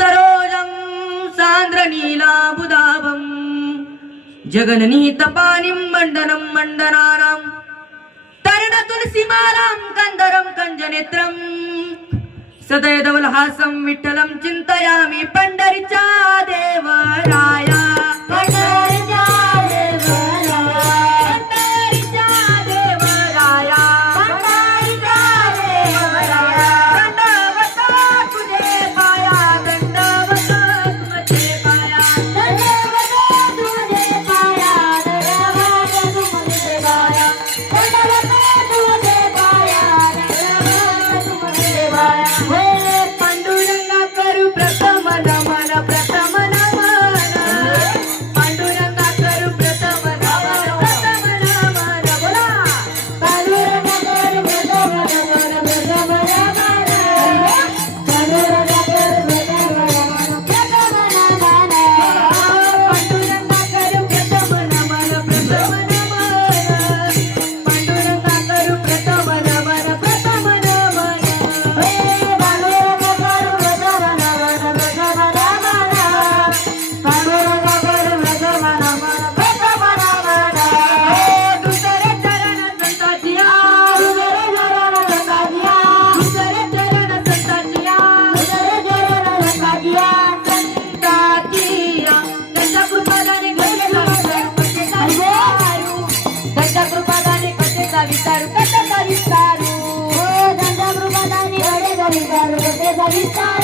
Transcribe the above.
सरोजं सान्द्रनीलाबुधाभं जगन्निहितपाणिं मण्डनं मण्डनानां तरणतुलसीमालां कन्दरं कञ्जनेत्रं सदयदवलहासं विठ्ठलं चिन्तयामि पंढरीच्या देवराया पंढरीच्या देवराया पंढरीच्या देवराया दंडवत तुझे पाया दंडवत तुझे पाया दंडवत तुझे पाया दंडवत तुझे पाया दंडवत तुझे पाया दंडवत तुझे पाया हे पांडुरंगा करू प्रथम नमन प्रथम नमन पांडुरंगा करू प्रथम नमन प्रथम नमन बोला पांडुरंगा करू प्रथम नमन प्रथम नमन पांडुरंगा करू प्रथम नमन प्रथम नमन पांडुरंगा करू प्रथम नमन प्रथम नमन पांडुरंगा करू प्रथम नमन प्रथम नमन हे पांडुरंगा करू प्रथम नमन प्रथम नमन पांडुरंगा करू प्रथम नमन प्रथम नमन दुसरे चरण संताजिया दुसरे चरण संताजिया दुसरे चरण संताजिया दुसरे चरण संताजिया संताजिया त्यांच्या कृपादाने घडलेला विचारू कशाचा विचारू त्यांच्या कृपादाने कशाचा विचारू त्यांच्या कृपादाने घडलेला विचारू कशाचा विचारू